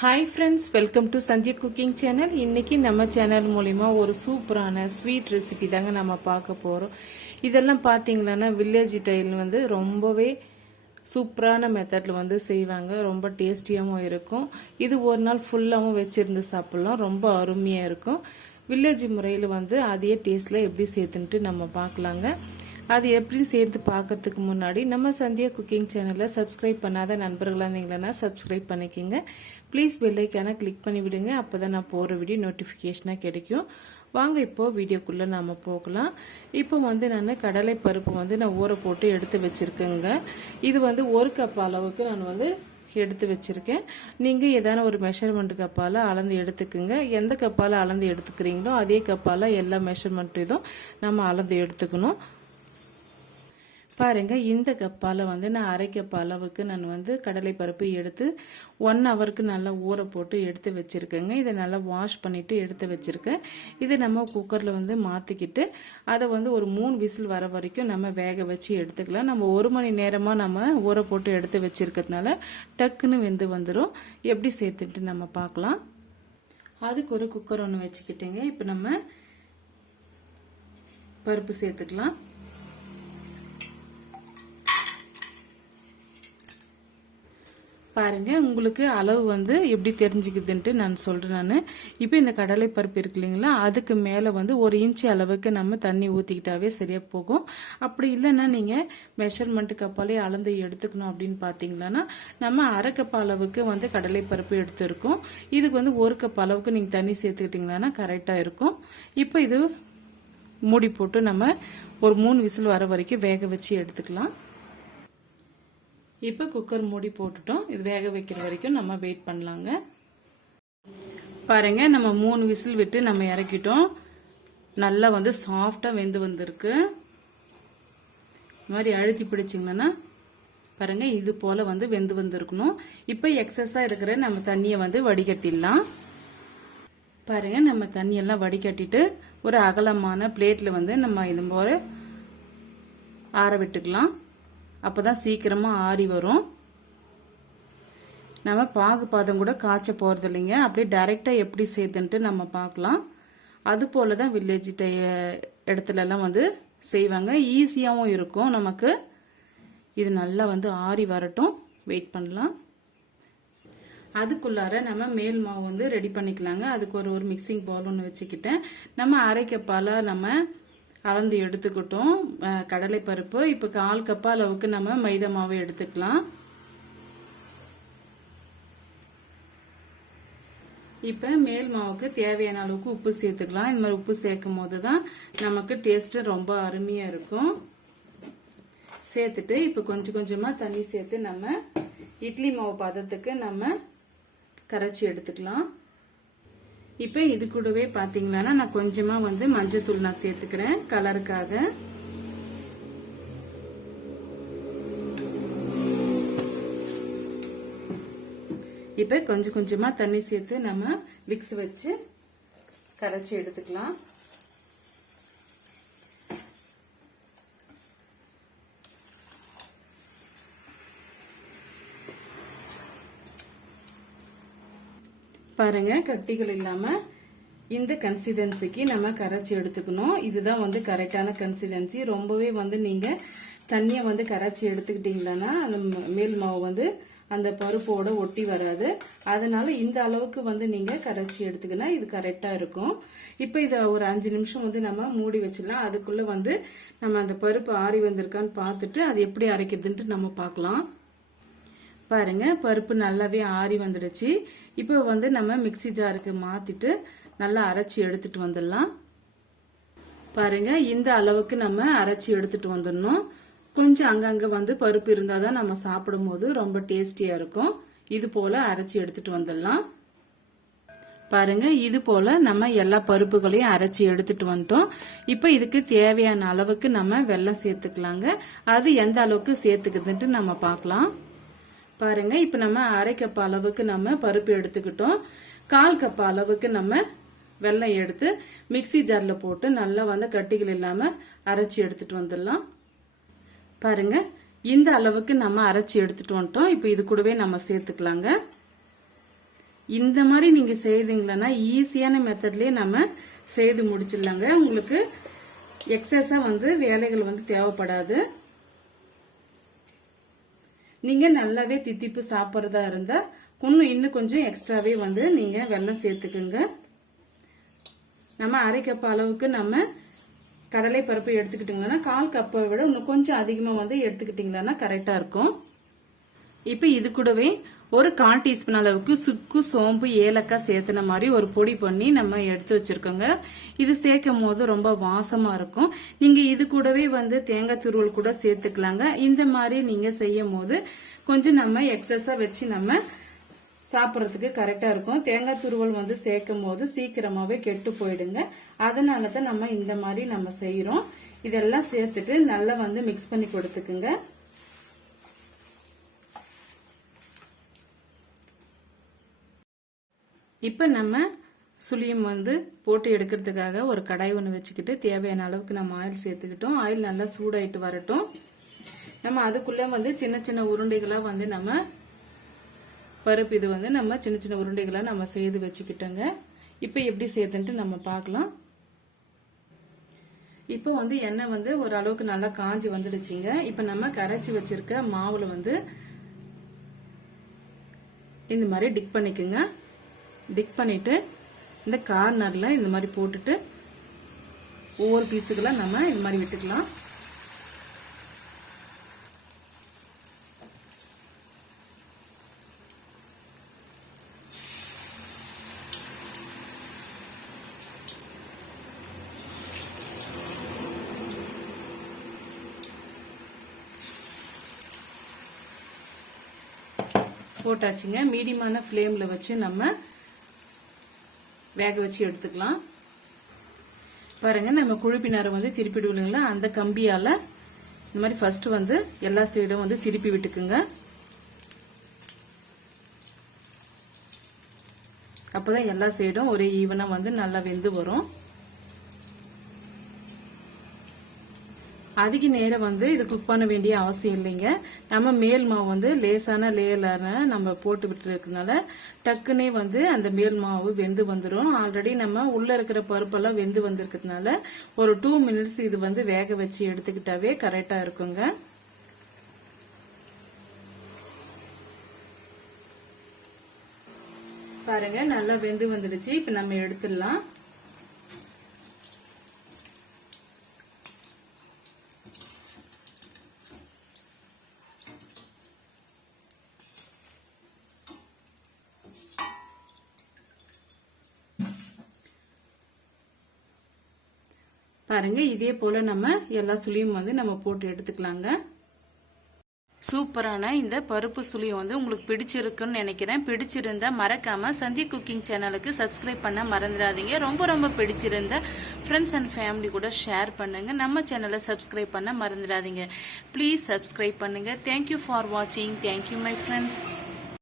Hi friends welcome to Sandhya cooking channel இன்றைக்கி நம்ம channel மூலிமா ஒரு சூப்பரான ஸ்வீட் ரெசிபி தாங்க நம்ம பார்க்க போகிறோம் இதெல்லாம் பார்த்தீங்களன்னா வில்லேஜ் டைல் வந்து ரொம்பவே சூப்பரான மெத்தடில் வந்து செய்வாங்க. ரொம்ப டேஸ்டியாகவும் இருக்கும். இது ஒரு நாள் ஃபுல்லாகவும் வச்சுருந்து சாப்பிட்லாம். ரொம்ப அருமையாக இருக்கும். வில்லேஜ் முறையில் வந்து அதே டேஸ்ட்டில் எப்படி சேர்த்துன்ட்டு நம்ம பார்க்கலாங்க. அது எப்படி சேர்த்து பார்க்கறதுக்கு முன்னாடி நம்ம சந்தியா குக்கிங் சேனலை சப்ஸ்கிரைப் பண்ணாத நண்பர்களாக இருந்தீங்களன்னா சப்ஸ்கிரைப் பண்ணிக்கோங்க. ப்ளீஸ் பெல்லைக்கான கிளிக் பண்ணி விடுங்க. அப்போ தான் நான் போகிற வீடியோ நோட்டிஃபிகேஷனாக கிடைக்கும். வாங்க இப்போ வீடியோக்குள்ளே நாம் போகலாம். இப்போ வந்து நான் கடலை பருப்பு வந்து நான் ஊற போட்டு எடுத்து வச்சுருக்கேங்க. இது வந்து ஒரு கப் அளவுக்கு நான் வந்து எடுத்து வச்சுருக்கேன். நீங்கள் ஏதான ஒரு மெஷர்மெண்ட் கப்பால் அளந்து எடுத்துக்குங்க. எந்த கப்பால் அளந்து எடுத்துக்கிறீங்களோ அதே கப்பால் எல்லா மெஷர்மெண்ட் இதுவும் நம்ம அளந்து எடுத்துக்கணும். பாருங்க இந்த கப்பால் வந்து நான் அரை கப் அளவுக்கு நான் வந்து கடலை பருப்பு எடுத்து ஒன் ஹவருக்கு நல்லா ஊற போட்டு எடுத்து வச்சுருக்கேங்க. இதை நல்லா வாஷ் பண்ணிவிட்டு எடுத்து வச்சுருக்கேன். இதை நம்ம குக்கரில் வந்து மாற்றிக்கிட்டு அதை வந்து ஒரு மூணு விசில் வர வரைக்கும் நம்ம வேக வச்சு எடுத்துக்கலாம். நம்ம ஒரு மணி நேரமாக நம்ம ஊற போட்டு எடுத்து வச்சுருக்கிறதுனால டக்குன்னு வெந்து வந்துடும் எப்படி சேர்த்துட்டு நம்ம பார்க்கலாம். அதுக்கு ஒரு குக்கர் ஒன்று வச்சுக்கிட்டேங்க. இப்போ நம்ம பருப்பு சேர்த்துக்கலாம். பாருங்க உங்களுக்கு அளவு வந்து எப்படி தெரிஞ்சுக்குதுன்ட்டு நான் சொல்றேன் நான். இப்போ இந்த கடலை பருப்பு இருக்கு இல்லைங்களா அதுக்கு மேலே வந்து ஒரு இன்ச்சு அளவுக்கு நம்ம தண்ணி ஊற்றிக்கிட்டாவே சரியாக போகும். அப்படி இல்லைன்னா நீங்கள் மெஷர்மெண்ட்டு கப்பாலே அளந்து எடுத்துக்கணும் அப்படின்னு பார்த்தீங்களான்னா நம்ம அரை கப் அளவுக்கு வந்து கடலை பருப்பு எடுத்துருக்கோம். இதுக்கு வந்து ஒரு கப் அளவுக்கு நீங்கள் தண்ணி சேர்த்துக்கிட்டிங்கன்னா கரெக்டாக இருக்கும். இப்போ இது மூடி போட்டு நம்ம ஒரு மூணு விசில் வர வரைக்கும் வேக வச்சு எடுத்துக்கலாம். இப்போ குக்கர் மூடி போட்டுட்டோம். இது வேக வைக்கிற வரைக்கும் நம்ம வெயிட் பண்ணலாங்க. பாருங்க நம்ம மூணு விசில் விட்டு நம்ம இறக்கிட்டோம். நல்லா வந்து சாஃப்டாக வெந்து வந்திருக்கு. இந்த மாதிரி அழுத்தி பிடிச்சிங்கன்னா பாருங்க இது போல வந்து வெந்து வந்திருக்கணும். இப்போ எக்ஸஸாக இருக்கிற நம்ம தண்ணியை வந்து வடிகட்டிடலாம். பாருங்க நம்ம தண்ணியெல்லாம் வடிகட்டிட்டு ஒரு அகலமான பிளேட்டில் வந்து நம்ம இது போல ஆற விட்டுக்கலாம். அப்பதான் சீக்கிரமாக ஆறி வரும். நம்ம பாகு பாதம் கூட காய்ச்ச போகிறது இல்லைங்க அப்படியே டைரெக்டாக எப்படி செய்யுதுன்ட்டு நம்ம பார்க்கலாம். அது போல தான் வில்லேஜ் இடத்துலலாம் வந்து செய்வாங்க. ஈஸியாகவும் இருக்கும் நமக்கு. இது நல்லா வந்து ஆறி வரட்டும். வெயிட் பண்ணலாம். அதுக்குள்ளார நம்ம மேல் மாவு வந்து ரெடி பண்ணிக்கலாங்க. அதுக்கு ஒரு ஒரு மிக்சிங் பவுல் ஒன்று வச்சுக்கிட்டேன். நம்ம அரைக்கப்பால நம்ம அளந்து எடுத்துக்கிட்டோம். கடலை பருப்பு இப்போ கால் கப்பா அளவுக்கு நம்ம மைதா மாவு எடுத்துக்கலாம். இப்போ மேல் மாவுக்கு தேவையான அளவுக்கு உப்பு சேர்த்துக்கலாம். இந்த மாதிரி உப்பு சேர்க்கும் போது தான் நமக்கு டேஸ்ட் ரொம்ப அருமையாக இருக்கும். சேர்த்துட்டு இப்போ கொஞ்சம் கொஞ்சமாக தண்ணி சேர்த்து நம்ம இட்லி மாவு பதத்துக்கு நம்ம கரைச்சி எடுத்துக்கலாம். இப்போ இது கூடவே பார்த்தீங்கன்னா நான் கொஞ்சமாக வந்து மஞ்சத்தூள் நான் சேர்த்துக்கிறேன். கலருக்காக. இப்போ கொஞ்சம் கொஞ்சமாக தண்ணி சேர்த்து நம்ம மிக்ஸ் வச்சு கரைச்சி எடுத்துக்கலாம். பாருங்க கட்டிகள் இல்லாம இந்த கன்சிடென்சிக்கு நம்ம கரைச்சி எடுத்துக்கணும். இதுதான் வந்து கரெக்டான கன்சிடென்சி ரொம்பவே வந்து நீங்க தண்ணியை வந்து கரைச்சி எடுத்துக்கிட்டீங்கன்னா அந்த மேல் மாவு வந்து அந்த பருப்போட ஒட்டி வராது. அதனால இந்த அளவுக்கு வந்து நீங்க கரைச்சி எடுத்துக்கினா இது கரெக்டா இருக்கும். இப்போ இதை ஒரு அஞ்சு நிமிஷம் வந்து நம்ம மூடி வச்சிடலாம். அதுக்குள்ள வந்து நம்ம அந்த பருப்பு ஆறி வந்திருக்கான்னு பார்த்துட்டு அது எப்படி அரைக்கிறதுன்ட்டு நம்ம பார்க்கலாம். பாருங்க பருப்பு நல்லாவே ஆறி வந்துடுச்சு. இப்போ வந்து நம்ம மிக்சி ஜாருக்கு மாத்திட்டு நல்லா அரைச்சி எடுத்துட்டு வந்துடலாம். பாருங்க இந்த அளவுக்கு நம்ம அரைச்சி எடுத்துட்டு வந்துடணும். கொஞ்சம் அங்கங்க வந்து பருப்பு இருந்தால் தான் நம்ம சாப்பிடும் போது ரொம்ப டேஸ்டியா இருக்கும். இது போல அரைச்சி எடுத்துட்டு வந்துடலாம். பாருங்க இது போல நம்ம எல்லா பருப்புகளையும் அரைச்சி எடுத்துட்டு வந்துட்டோம். இப்போ இதுக்கு தேவையான அளவுக்கு நம்ம வெல்லம் சேர்த்துக்கலாங்க. அது எந்த அளவுக்கு சேர்த்துக்குதுன்ட்டு நம்ம பார்க்கலாம். பாருங்க இப்போ நம்ம அரை கப் அளவுக்கு நம்ம பருப்பு எடுத்துக்கிட்டோம். கால் கப் அளவுக்கு நம்ம வெள்ளம் எடுத்து மிக்சி ஜார்ல போட்டு நல்லா வந்து கட்டிகள் இல்லாம அரைச்சி எடுத்துட்டு வந்துடலாம். பாருங்க இந்த அளவுக்கு நம்ம அரைச்சி எடுத்துட்டு வந்துட்டோம். இப்போ இது கூடவே நம்ம சேர்த்துக்கலாங்க. இந்த மாதிரி நீங்க செய்தீங்களன்னா ஈஸியான மெத்தட்லயே நம்ம செய்து முடிச்சிடலாங்க. உங்களுக்கு எக்ஸஸா வந்து வேலைகள் வந்து தேவைப்படாது. நீங்க நல்லாவே தித்திப்பு சாப்பிட்றதா இருந்தா இன்னும் இன்னும் கொஞ்சம் எக்ஸ்ட்ராவே வந்து நீங்க வெல்லம் சேர்த்துக்குங்க. நம்ம அரை கப் அளவுக்கு நம்ம கடலை பருப்பு எடுத்துக்கிட்டீங்கன்னா கால் கப்பை விட இன்னும் கொஞ்சம் அதிகமாக வந்து எடுத்துக்கிட்டீங்கன்னா கரெக்டாக இருக்கும். இப்போ இது கூடவே ஒரு கால் டீஸ்பூன் அளவுக்கு சுக்கு சோம்பு ஏலக்காய் சேர்த்துன மாதிரி ஒரு பொடி பண்ணி நம்ம எடுத்து வச்சிருக்கோங்க. இது சேர்க்கும் போது ரொம்ப வாசமா இருக்கும். நீங்க இது கூடவே வந்து தேங்காய் துருவல் கூட சேர்த்துக்கலாங்க. இந்த மாதிரி நீங்க செய்யும் போது கொஞ்சம் நம்ம எக்ஸஸா வச்சு நம்ம சாப்பிட்றதுக்கு கரெக்டா இருக்கும். தேங்காய் துருவல் வந்து சேர்க்கும் போது சீக்கிரமாவே கெட்டு போயிடுங்க. அதனால தான் நம்ம இந்த மாதிரி நம்ம செய்யறோம் இதெல்லாம் சேர்த்துட்டு நல்லா வந்து மிக்ஸ் பண்ணி கொடுத்துக்குங்க. இப்போ நம்ம சுளியம் வந்து போட்டு எடுக்கிறதுக்காக ஒரு கடாய் ஒன்று வச்சுக்கிட்டு தேவையான அளவுக்கு நம்ம ஆயில் சேர்த்துக்கிட்டோம். ஆயில் நல்லா சூடாயிட்டு வரட்டும். நம்ம அதுக்குள்ளே வந்து சின்ன சின்ன உருண்டைகளாக வந்து நம்ம பருப்பு இது வந்து நம்ம சின்ன சின்ன உருண்டைகளாக நம்ம செய்து வச்சுக்கிட்டோங்க. இப்போ எப்படி சேர்த்துன்ட்டு நம்ம பார்க்கலாம். இப்போ வந்து எண்ணெய் வந்து ஒரு அளவுக்கு நல்லா காஞ்சி வந்துடுச்சுங்க. இப்போ நம்ம கரைச்சி வச்சிருக்க மாவுல வந்து இந்த மாதிரி டிக் பண்ணிக்கோங்க. டிக் பண்ணிட்டு இந்த கார்னர்ல இந்த மாதிரி போட்டுட்டு ஒவ்வொரு பீஸுக்கெல்லாம் நம்ம இந்த மாதிரி விட்டுக்கலாம். போட்டாச்சுங்க. மீடியமான ஃப்ளேமில் வச்சு நம்ம வேக வச்சு எடுத்துக்கலாம். பாருங்க நம்ம குழுப்பினாரை வந்து திருப்பி இல்லைங்களா அந்த கம்பியால இந்த மாதிரி ஃபர்ஸ்ட் வந்து எல்லா சைடும் வந்து திருப்பி விட்டுக்குங்க. அப்பதான் எல்லா சைடும் ஒரே ஈவனா வந்து நல்லா வெந்து வரும். அதிக நேரம் வந்து இது குக் பண்ண வேண்டிய அவசியம் இல்லைங்க. நம்ம மேல் மாவு வந்து லேசான லேயரான நம்ம போட்டு விட்டுருக்கனால டக்குனே வந்து அந்த மேல் மாவு வெந்து வந்துடும் ஆல்ரெடி நம்ம உள்ள இருக்கிற பருப்பெல்லாம் வெந்து வந்திருக்கிறதுனால ஒரு டூ மினிட்ஸ் இது வந்து வேக வச்சு எடுத்துக்கிட்டாவே கரெக்டா இருக்குங்க. பாருங்க நல்லா வெந்து வந்துடுச்சு. இப்ப நம்ம எடுத்துடலாம். பாருங்க. இதே போல நம்ம எல்லா சுளியும் வந்து நம்ம போட்டு எடுத்துக்கலாங்க. சூப்பரான இந்த பருப்பு சுளியம் வந்து உங்களுக்கு பிடிச்சிருக்குன்னு நினைக்கிறேன். பிடிச்சிருந்தா மறக்காம சந்தி குக்கிங் சேனலுக்கு சப்ஸ்கிரைப் பண்ண மறந்துடாதீங்க. ரொம்ப ரொம்ப பிடிச்சிருந்தா ஃப்ரெண்ட்ஸ் அண்ட் ஃபேமிலி கூட ஷேர் பண்ணுங்க. நம்ம சேனலை சப்ஸ்கிரைப் பண்ண மறந்துடாதீங்க. ப்ளீஸ் சப்ஸ்கிரைப் பண்ணுங்க. தேங்க்யூ ஃபார் வாட்சிங் தேங்க்யூ மை ஃப்ரெண்ட்ஸ்